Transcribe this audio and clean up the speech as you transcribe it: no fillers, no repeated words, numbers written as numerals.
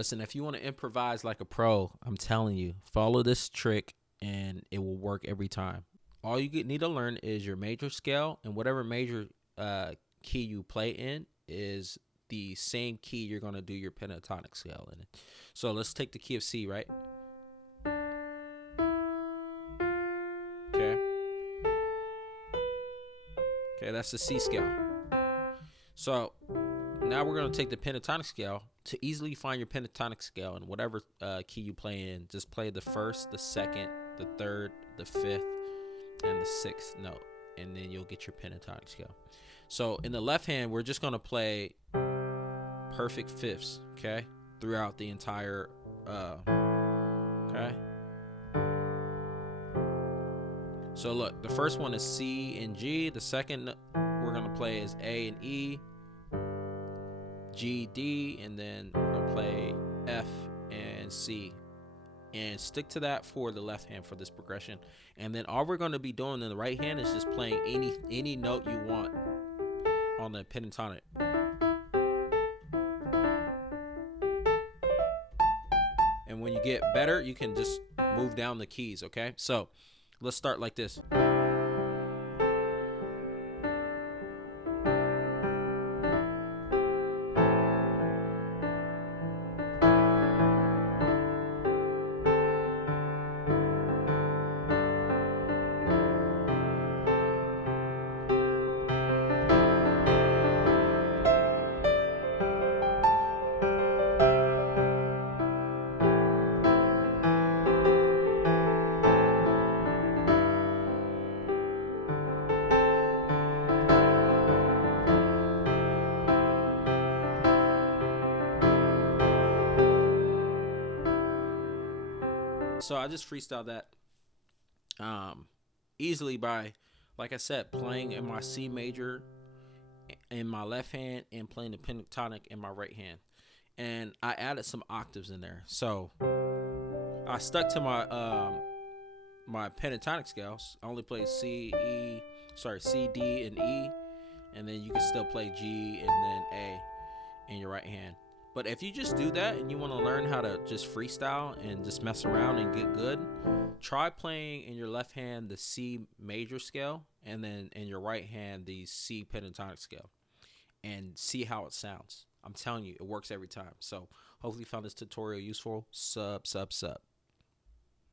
Listen, if you want to improvise like a pro, I'm telling you, follow this trick and it will work every time. All you need to learn is your major scale, and whatever major key you play in is the same key you're going to do your pentatonic scale in. So let's take the key of C, right? Okay. Okay, that's the C scale. So now we're going to take the pentatonic scale. To easily find your pentatonic scale in whatever key you play in, just play the first, the second, the third, the fifth, and the sixth note, and then you'll get your pentatonic scale. So in the left hand, we're just going to play perfect fifths, okay, throughout the entire, okay. So look, the first one is C and G. The second we're going to play is A and E, G, D, and then we're going to play F and C. And stick to that for the left hand for this progression. And then all we're going to be doing in the right hand is just playing any note you want on the pentatonic. And when you get better, you can just move down the keys, okay? So let's start like this. So I just freestyled that easily by, like I said, playing in my C major in my left hand and playing the pentatonic in my right hand. And I added some octaves in there. So I stuck to my pentatonic scales. I only played C, D, and E, and then you can still play G and then A in your right hand. But if you just do that and you want to learn how to just freestyle and just mess around and get good, try playing in your left hand the C major scale and then in your right hand the C pentatonic scale and see how it sounds. I'm telling you, it works every time. So hopefully you found this tutorial useful. Sub.